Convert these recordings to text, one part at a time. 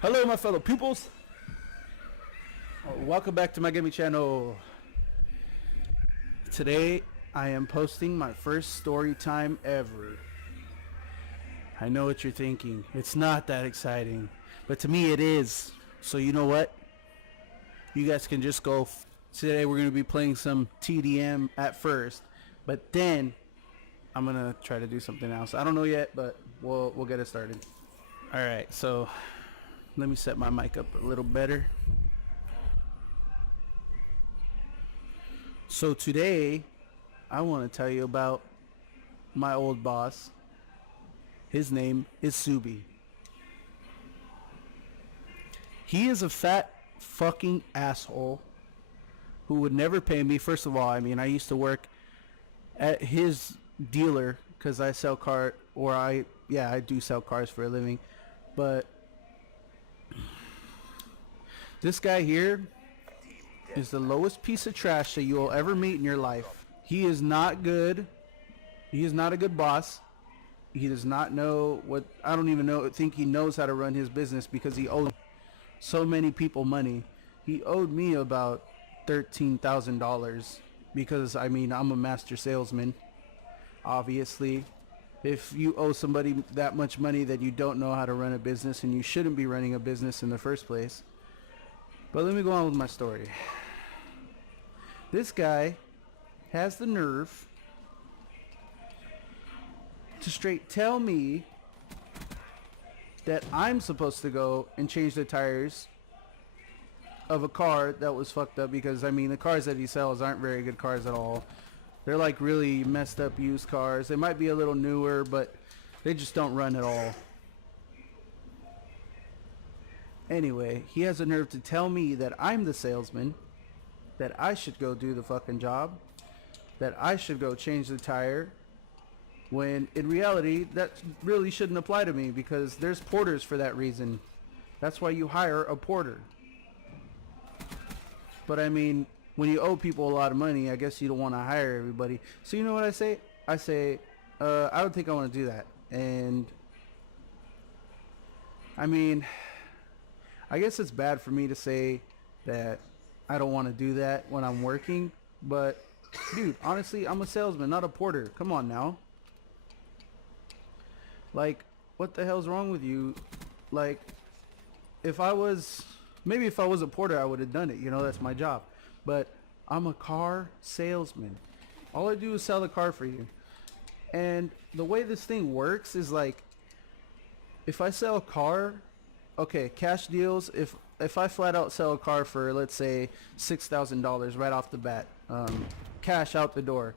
Hello my fellow pupils, welcome back to my gaming channel. Today I am posting my first story time ever. I know what you're thinking, it's not that exciting, but to me it is. So you know what, you guys can just go. Today we're going to be playing some TDM at first, but then I'm going to try to do something else. I don't know yet, but we'll get it started. Alright, so let me set my mic up a little better. So today, I want to tell you about my old boss. His name is Subi. He is a fat fucking asshole who would never pay me. First of all, I mean, I used to work at his dealer because I sell I do sell cars for a living, but this guy here is the lowest piece of trash that you will ever meet in your life. He is not good. He is not a good boss. He does not know what, I don't even think he knows how to run his business because he owes so many people money. He owed me about $13,000 because, I mean, I'm a master salesman. Obviously, if you owe somebody that much money, that you don't know how to run a business, and you shouldn't be running a business in the first place. But let me go on with my story. This guy has the nerve to straight tell me that I'm supposed to go and change the tires of a car that was fucked up, because I mean the cars that he sells aren't very good cars at all. They're like really messed up used cars. They might be a little newer, but they just don't run at all. Anyway, he has the nerve to tell me that I'm the salesman, that I should go do the fucking job, that I should go change the tire, when in reality that really shouldn't apply to me, because there's porters for that reason. That's why you hire a porter. But I mean, when you owe people a lot of money, I guess you don't want to hire everybody. So you know what I say? I say, I don't think I want to do that. And I mean, I guess it's bad for me to say that I don't want to do that when I'm working, but dude, honestly, I'm a salesman, not a porter. Come on now. Like, what the hell's wrong with you? Like, if I was a porter, I would have done it, you know, that's my job. But I'm a car salesman. All I do is sell the car for you. And the way this thing works is like, if I sell a car, okay, cash deals, if I flat out sell a car for, let's say, $6,000 right off the bat, cash out the door,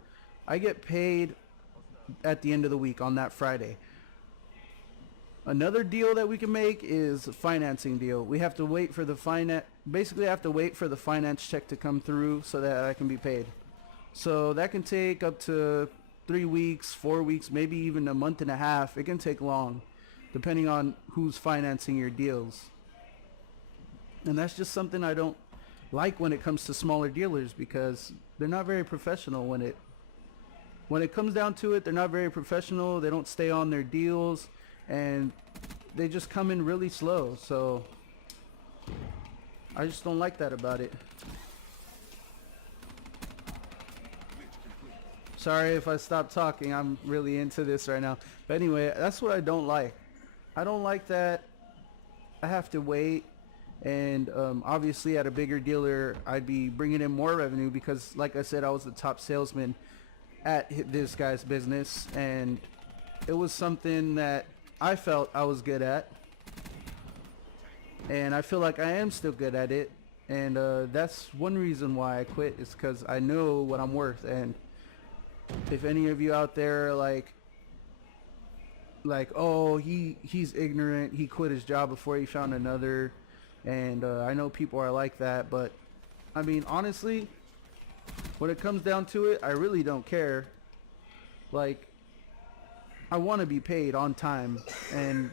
I get paid at the end of the week on that Friday. Another deal that we can make is a financing deal. We have to wait for the basically I have to wait for the finance check to come through so that I can be paid. So that can take up to 3 weeks, 4 weeks, maybe even a month and a half. It can take long, depending on who's financing your deals. And that's just something I don't like when it comes to smaller dealers, because they're not very professional when it comes down to it. They're not very professional. They don't stay on their deals, and they just come in really slow. So I just don't like that about it. Sorry if I stop talking, I'm really into this right now. But anyway, that's what I don't like. I don't like that I have to wait. And obviously at a bigger dealer, I'd be bringing in more revenue, because like I said, I was the top salesman at this guy's business, and it was something that I felt I was good at, and I feel like I am still good at it. And that's one reason why I quit, is because I know what I'm worth. And if any of you out there are like, oh, he's ignorant, he quit his job before he found another, and I know people are like that, but I mean, honestly, when it comes down to it, I really don't care. Like, I want to be paid on time, and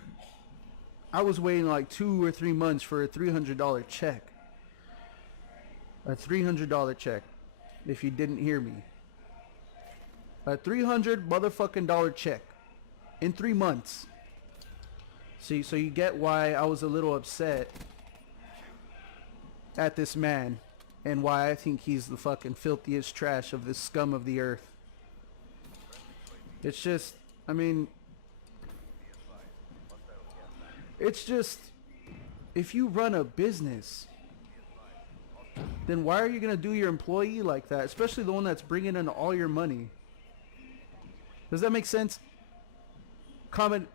I was waiting like 2 or 3 months for a $300 check. A $300 check, if you didn't hear me. A $300 motherfucking dollar check in 3 months. See, so you get why I was a little upset at this man and why I think he's the fucking filthiest trash of this scum of the earth. It's just, I mean, it's just, if you run a business, then why are you going to do your employee like that? Especially the one that's bringing in all your money. Does that make sense? Comment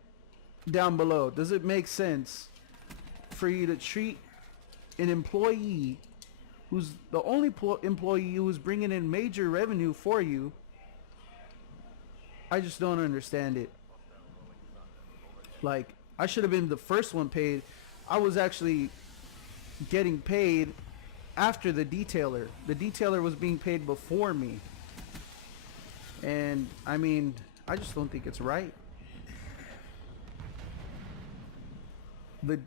down below. Does it make sense for you to treat an employee who's the only employee who's bringing in major revenue for you? I just don't understand it. Like, I should have been the first one paid. I was actually getting paid after the detailer. The detailer was being paid before me. And I mean, I just don't think it's right.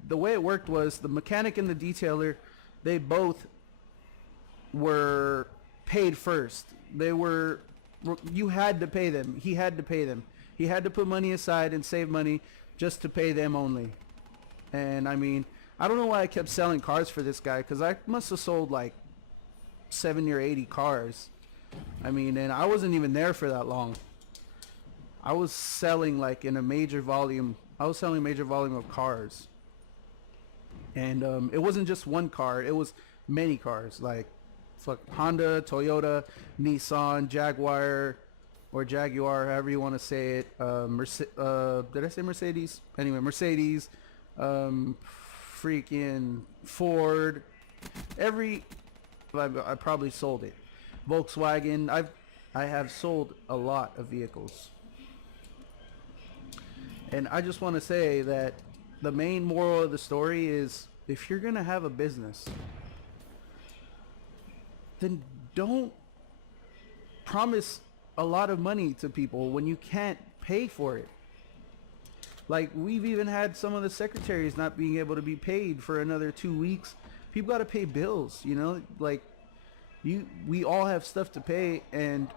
The way it worked was the mechanic and the detailer, they both were paid first. You had to pay them. He had to pay them. He had to put money aside and save money just to pay them only. And I mean, I don't know why I kept selling cars for this guy, because I must have sold like 70 or 80 cars. I mean, and I wasn't even there for that long. I was selling like in a major volume. I was selling a major volume of cars. And it wasn't just one car. It was many cars, like Honda, Toyota, Nissan, Jaguar, or Jaguar, however you want to say it. Did I say Mercedes? Anyway, Mercedes, freaking Ford. I probably sold it. Volkswagen. I have sold a lot of vehicles. And I just want to say that the main moral of the story is, if you're gonna have a business, then don't promise a lot of money to people when you can't pay for it. Like, we've even had some of the secretaries not being able to be paid for another 2 weeks. People got to pay bills, you know, like we all have stuff to pay. And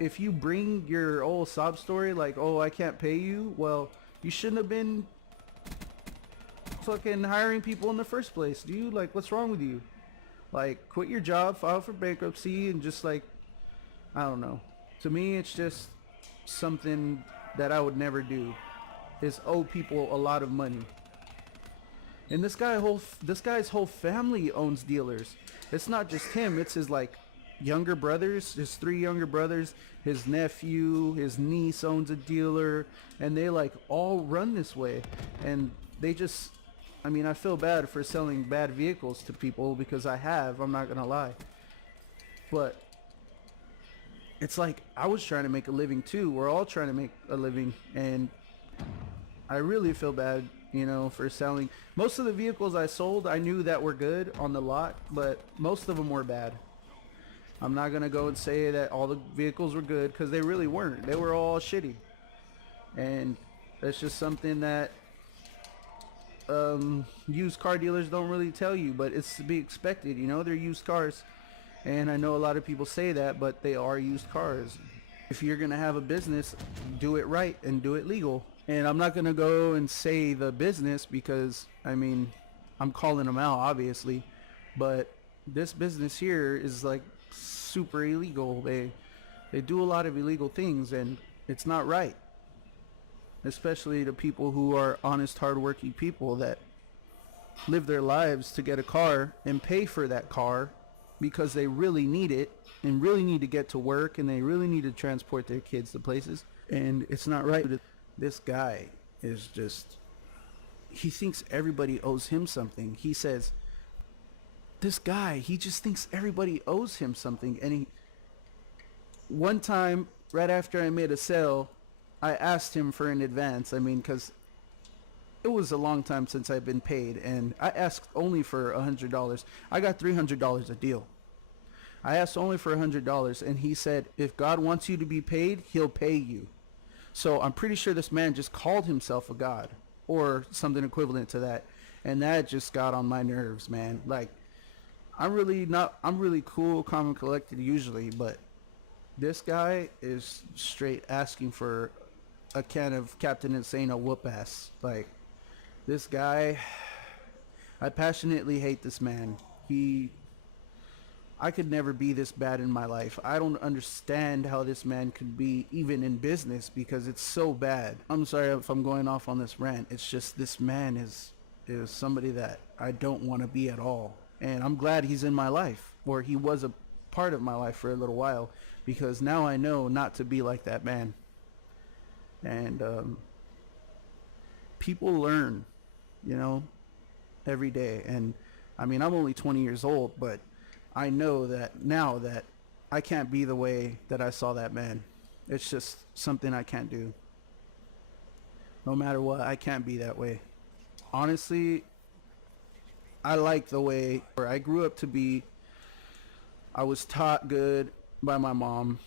if you bring your old sob story like, oh, I can't pay you, well, you shouldn't have been fucking hiring people in the first place, dude. Like, what's wrong with you? Like, quit your job, file for bankruptcy, and just, like, I don't know. To me, it's just something that I would never do, is owe people a lot of money. And this guy's whole family owns dealers. It's not just him. It's his, like, younger brothers, his 3 younger brothers, his nephew, his niece owns a dealer, and they, like, all run this way. And they just, I mean, I feel bad for selling bad vehicles to people, because I'm not gonna lie. But it's like, I was trying to make a living too. We're all trying to make a living, and I really feel bad, you know, for selling. Most of the vehicles I sold, I knew that were good on the lot, but most of them were bad. I'm not gonna go and say that all the vehicles were good, because they really weren't. They were all shitty. And that's just something that used car dealers don't really tell you, but it's to be expected. You know, they're used cars, and I know a lot of people say that, but they are used cars. If you're gonna have a business, do it right and do it legal. And I'm not gonna go and say the business, because I mean, I'm calling them out obviously, but this business here is like super illegal. They do a lot of illegal things, and it's not right. Especially to people who are honest, hardworking people that live their lives to get a car and pay for that car because they really need it and really need to get to work, and they really need to transport their kids to places. And it's not right. This guy is just, he thinks everybody owes him something. He says, this guy, he just thinks everybody owes him something. And one time, right after I made a sale, I asked him for an advance. I mean, because it was a long time since I've been paid, and I asked only for $100. I got $300 a deal. I asked only for $100, and he said, if God wants you to be paid, he'll pay you. So I'm pretty sure this man just called himself a god or something equivalent to that, and that just got on my nerves, man. Like, I'm really cool, calm, and collected usually, but this guy is straight asking for a can of Captain Insane a whoop ass. Like, This guy, I passionately hate this man. I could never be this bad in my life. I don't understand how this man could be even in business because it's so bad. I'm sorry if I'm going off on this rant. It's just this man is somebody that I don't want to be at all. And I'm glad he's in my life, or he was a part of my life for a little while, because now I know not to be like that man. And people learn, you know, every day. And I mean, I'm only 20 years old, but I know that now that I can't be the way that I saw that man. It's just something I can't do. No matter what, I can't be that way. Honestly, I like the way where I grew up to be. I was taught good by my mom,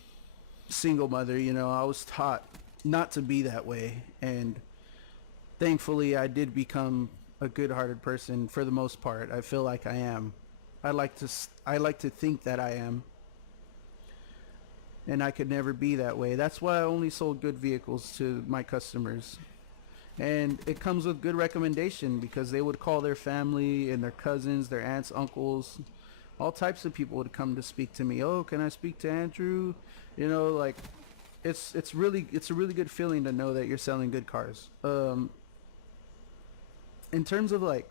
single mother, you know. I was taught not to be that way, and thankfully I did become a good-hearted person for the most part. I feel like I am. I like to think that I am, and I could never be that way. That's why I only sold good vehicles to my customers. And it comes with good recommendation, because they would call their family and their cousins, their aunts, uncles, all types of people would come to speak to me. Oh, can I speak to Andrew? You know, like, it's a really good feeling to know that you're selling good cars. In terms of, like,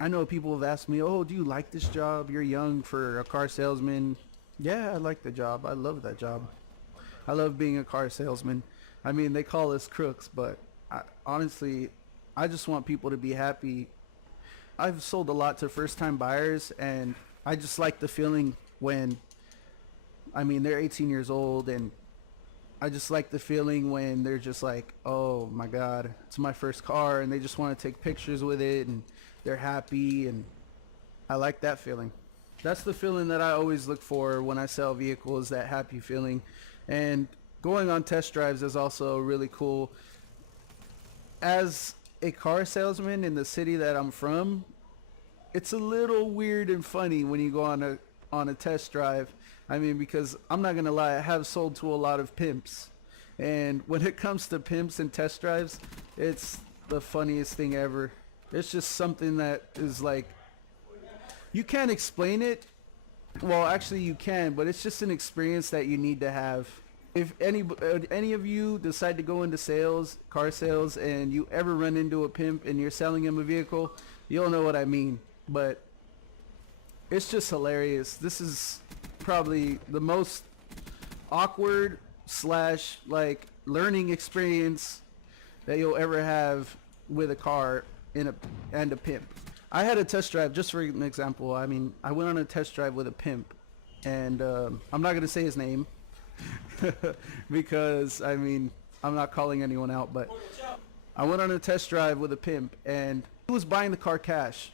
I know people have asked me, oh, do you like this job? You're young for a car salesman. Yeah, I like the job. I love that job. I love being a car salesman. I mean, they call us crooks, but honestly, I just want people to be happy. I've sold a lot to first-time buyers, and I just like the feeling when, I mean, they're 18 years old, and I just like the feeling when they're just like, oh my God, it's my first car, and they just want to take pictures with it, and they're happy, and I like that feeling. That's the feeling that I always look for when I sell vehicles, that happy feeling. And going on test drives is also really cool. As a car salesman in the city that I'm from, it's a little weird and funny when you go on a test drive. I mean, because I'm not gonna lie, I have sold to a lot of pimps, and when it comes to pimps and test drives, it's the funniest thing ever. It's just something that is like, you can't explain it. Well, actually you can, but it's just an experience that you need to have. If any of you decide to go into sales, car sales, and you ever run into a pimp and you're selling him a vehicle, you'll know what I mean. But it's just hilarious. This is probably the most awkward / like learning experience that you'll ever have with a car and a pimp. I had a test drive, just for an example. I mean, I went on a test drive with a pimp, and I'm not gonna say his name because I mean, I'm not calling anyone out, but I went on a test drive with a pimp, and he was buying the car cash,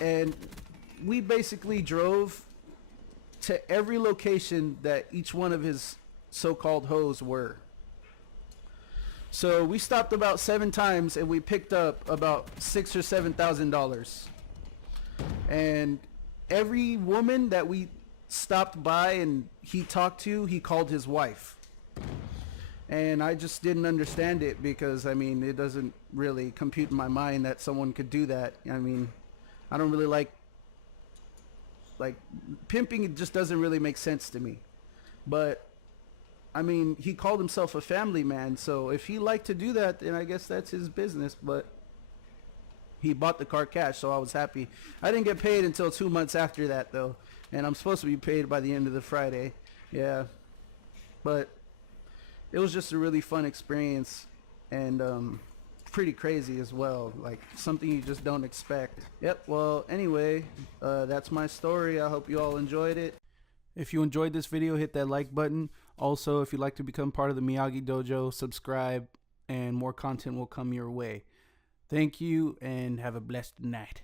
and we basically drove to every location that each one of his so-called hoes were. So we stopped about 7 times, and we picked up about $6,000 or $7,000. And every woman that we stopped by and he talked to, he called his wife. And I just didn't understand it, because I mean, it doesn't really compute in my mind that someone could do that. I mean, I don't really like pimping. It just doesn't really make sense to me. But I mean, he called himself a family man, so if he liked to do that, then I guess that's his business. But he bought the car cash, so I was happy. I didn't get paid until 2 months after that, though, and I'm supposed to be paid by the end of the Friday. Yeah, but it was just a really fun experience, and pretty crazy as well, like something you just don't expect. Yep, well, anyway, that's my story. I hope you all enjoyed it. If you enjoyed this video, hit that like button. Also, if you'd like to become part of the Miyagi Dojo, subscribe, and more content will come your way. Thank you, and have a blessed night.